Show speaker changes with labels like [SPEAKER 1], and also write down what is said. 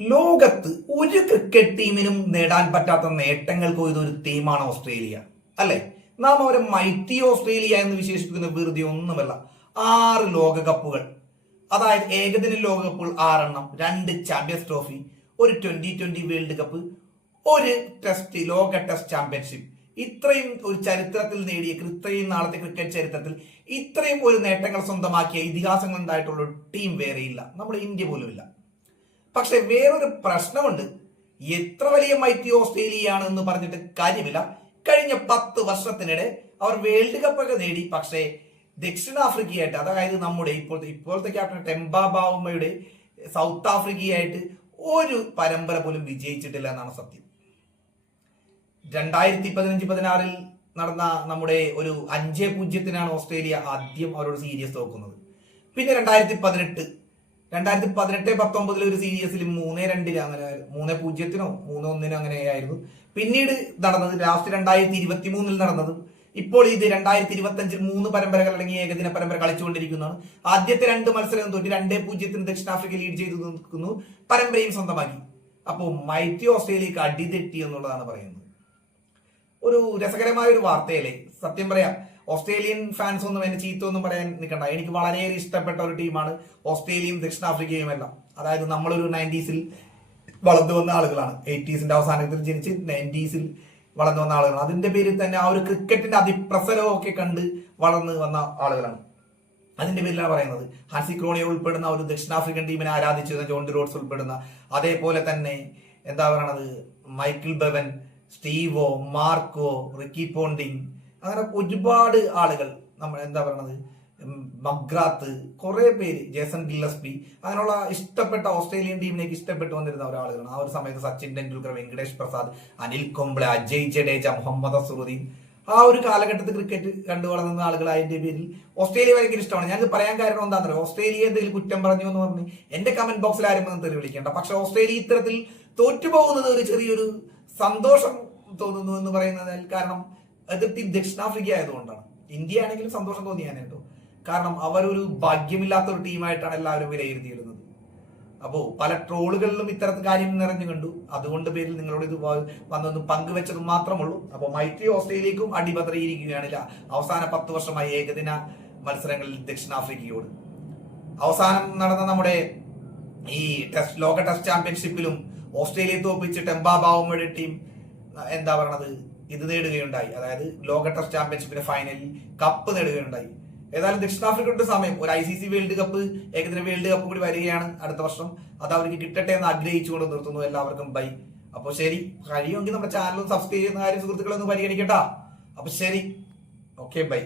[SPEAKER 1] ലോകത്ത് ഒരു ക്രിക്കറ്റ് ടീമിനും നേടാൻ പറ്റാത്ത നേട്ടങ്ങൾ കൊയ്ത ഒരു ടീമാണ് ഓസ്ട്രേലിയ അല്ലെ? നാം അവരെ മൈത്തി ഓസ്ട്രേലിയ എന്ന് വിശേഷിപ്പിക്കുന്ന വെറുതെ ഒന്നുമല്ല ആറ് ലോകകപ്പുകൾ. അതായത് ഏകദിന ലോകകപ്പുകൾ ആറെണ്ണം രണ്ട് ചാമ്പ്യൻസ് ട്രോഫി ഒരു ട്വന്റി ട്വന്റി വേൾഡ് കപ്പ് ഒരു ടെസ്റ്റ് ലോക ടെസ്റ്റ് ചാമ്പ്യൻഷിപ്പ് ഇത്രയും ഒരു ചരിത്രത്തിൽ നേടിയ ഇത്രയും നാളത്തെ ക്രിക്കറ്റ് ചരിത്രത്തിൽ ഇത്രയും ഒരു നേട്ടങ്ങൾ സ്വന്തമാക്കിയ ഇതിഹാസങ്ങൾ ഉണ്ടായിട്ടുള്ള ടീം വേറെയില്ല. നമ്മുടെ ഇന്ത്യ പോലും ഇല്ല പക്ഷെ വേറൊരു പ്രശ്നമുണ്ട്. എത്ര വലിയ മൈറ്റി ഓസ്ട്രേലിയയാണ് എന്ന് പറഞ്ഞിട്ട് കാര്യമില്ല. കഴിഞ്ഞ പത്ത് വർഷത്തിനിടെ അവർ വേൾഡ് കപ്പ് ഒക്കെ നേടി. പക്ഷേ ദക്ഷിണാഫ്രിക്കയായിട്ട് അതായത് നമ്മുടെ ഇപ്പോഴത്തെ ഇപ്പോഴത്തെ ക്യാപ്റ്റൻ ടെമ്പാബാവുമ്മയുടെ സൗത്ത് ആഫ്രിക്കയായിട്ട് ഒരു പരമ്പര പോലും വിജയിച്ചിട്ടില്ല എന്നാണ് സത്യം. രണ്ടായിരത്തി പതിനഞ്ച് പതിനാറിൽ നടന്ന നമ്മുടെ ഒരു അഞ്ചേ പൂജ്യത്തിനാണ് ഓസ്ട്രേലിയ ആദ്യം അവരോട് സീരിയസ് തോക്കുന്നത് പിന്നെ രണ്ടായിരത്തി പതിനെട്ട് രണ്ടായിരത്തി പതിനെട്ട് പത്തൊമ്പതിൽ ഒരു സീരീസിൽ മൂന്ന് രണ്ടിന് അങ്ങനെ മൂന്ന് പൂജ്യത്തിനോ മൂന്ന് ഒന്നിനോ അങ്ങനെയായിരുന്നു പിന്നീട് നടന്നത് ലാസ്റ്റ് രണ്ടായിരത്തി ഇരുപത്തി മൂന്നിൽ നടന്നത്. ഇപ്പോൾ ഇത് രണ്ടായിരത്തി ഇരുപത്തി അഞ്ചിൽ മൂന്ന് പരമ്പരകൾ അടങ്ങിയ ഏകദിന പരമ്പര കളിച്ചുകൊണ്ടിരിക്കുന്നതാണ്. ആദ്യത്തെ രണ്ട് മത്സരം തോറ്റി രണ്ടേ പൂജ്യത്തിന് ദക്ഷിണാഫ്രിക്ക ലീഡ് ചെയ്തു നിൽക്കുന്നു. പരമ്പരയും സ്വന്തമാക്കി. അപ്പോൾ മൈറ്റി ഓസ്ട്രേലിയക്ക് അടിതെറ്റി എന്നുള്ളതാണ് പറയുന്നത്. ഒരു രസകരമായ ഒരു വാർത്തയല്ലേ? സത്യം പറയാം. ഓസ്ട്രേലിയൻ ഫാൻസ് ഒന്നും എന്നെ ചീത്ത ഒന്നും പറയാൻ നിൽക്കണ്ട എനിക്ക് വളരെയേറെ ഇഷ്ടപ്പെട്ട ഒരു ടീമാണ് ഓസ്ട്രേലിയയും ദക്ഷിണാഫ്രിക്കയും എല്ലാം. അതായത് നമ്മളൊരു നയന്റീസിൽ വളർന്നു വന്ന ആളുകളാണ്. എയ്റ്റീസിന്റെ അവസാനത്തിൽ ജനിച്ച് നയന്റീസിൽ വളർന്നു വന്ന ആളുകളാണ്. അതിന്റെ പേരിൽ തന്നെ ആ ഒരു ക്രിക്കറ്റിന്റെ അതിപ്രസരമൊക്കെ കണ്ട് വളർന്നു വന്ന ആളുകളാണ്. അതിന്റെ പേരിലാണ് പറയുന്നത്. ഹാൻസി ക്രോണിയ ഉൾപ്പെടുന്ന ഒരു ദക്ഷിണാഫ്രിക്കൻ ടീമിനെ ആരാധിച്ചിരുന്ന ജോൺ ഡിറോഡ്സ് ഉൾപ്പെടുന്ന അതേപോലെ തന്നെ എന്താ പറയണത്? Michael Bevan Steve Waugh Mark Waugh Ricky Ponting അങ്ങനെ ഒരുപാട് ആളുകൾ നമ്മൾ എന്താ പറയണത്? മഗ്രാത്ത് കുറെ പേര് ജേസൺ ഗില്ലസ്പി അങ്ങനെയുള്ള ഇഷ്ടപ്പെട്ട ഓസ്ട്രേലിയൻ ടീമിലേക്ക് ഇഷ്ടപ്പെട്ടു വന്നിരുന്ന ഒരാളുകളാണ്. ആ ഒരു സമയത്ത് സച്ചിൻ ടെണ്ടുൽക്കർ വെങ്കടേഷ് പ്രസാദ് അനിൽ കുംബ്ലെ അജയ് ജഡേജ മുഹമ്മദ് അസുറുദ്ദീൻ ആ ഒരു കാലഘട്ടത്തിൽ ക്രിക്കറ്റ് കണ്ടു വളർന്ന ആളുകളായതിന്റെ പേരിൽ ഓസ്ട്രേലിയ ഭയങ്കര ഇഷ്ടമാണ്. ഞാനിത് പറയാൻ കാരണം എന്താണെന്ന് അറിയോ ഓസ്ട്രേലിയ എന്തെങ്കിലും കുറ്റം പറഞ്ഞു എന്ന് പറഞ്ഞ് എന്റെ കമന്റ് ബോക്സിൽ ആരും ഒന്നും തെറി വിളിക്കേണ്ട. പക്ഷെ ഓസ്ട്രേലിയ ഇത്തരത്തിൽ തോറ്റുപോകുന്നത് ഒരു ചെറിയൊരു സന്തോഷം തോന്നുന്നു എന്ന് പറയുന്നതിൽ കാരണം ടീം ദക്ഷിണാഫ്രിക്ക ആയതുകൊണ്ടാണ് ഇന്ത്യ ആണെങ്കിലും സന്തോഷം തോന്നിയാണ് കേട്ടോ. കാരണം ഒരു ഭാഗ്യമില്ലാത്ത ഒരു ടീമായിട്ടാണ് എല്ലാവരും വിലയിരുത്തിയിരുന്നത് അപ്പോ പല ട്രോളുകളിലും ഇത്തരത്തിൽ കാര്യം നിറഞ്ഞു കണ്ടു. അതുകൊണ്ട് പേരിൽ നിങ്ങളോട് ഇത് വന്നൊന്ന് പങ്കുവെച്ചത് മാത്രമുള്ളൂ. അപ്പോൾ മൈത്രി ഓസ്ട്രേലിയക്കും അടിപതറിയിരിക്കുകയാണ് ല- അവസാന പത്ത് വർഷമായി ഏകദിന മത്സരങ്ങളിൽ ദക്ഷിണാഫ്രിക്കയോട്. അവസാനം നടന്ന നമ്മുടെ ഈ ടെസ്റ്റ് ലോക ടെസ്റ്റ് ചാമ്പ്യൻഷിപ്പിലും ഓസ്ട്രേലിയ തോപ്പിച്ച് ടെമ്പാ ബാവുമയുടെ ടീം എന്താ പറയണത്? ഇത് നേടുകയുണ്ടായി. അതായത് ലോക ടെസ്റ്റ് ചാമ്പ്യൻഷിപ്പിന്റെ ഫൈനലിൽ കപ്പ് നേടുകയുണ്ടായി. ഏതായാലും ദക്ഷിണാഫ്രിക്കയുടെ സമയം ഒരു I C C world cup ഏകദിന വേൾഡ് കപ്പ് കൂടി വരികയാണ് അടുത്ത വർഷം. അത് അവർക്ക് കിട്ടട്ടെ എന്ന് ആഗ്രഹിച്ചുകൊണ്ട് നിർത്തുന്നു എല്ലാവർക്കും. ബൈ അപ്പോൾ ശരി കഴിയുമെങ്കിൽ നമ്മുടെ ചാനൽ സബ്സ്ക്രൈബ് ചെയ്യുന്ന കാര്യം സുഹൃത്തുക്കളൊന്ന് പരിഗണിക്കട്ടാ. അപ്പൊ ശരി. Okay bye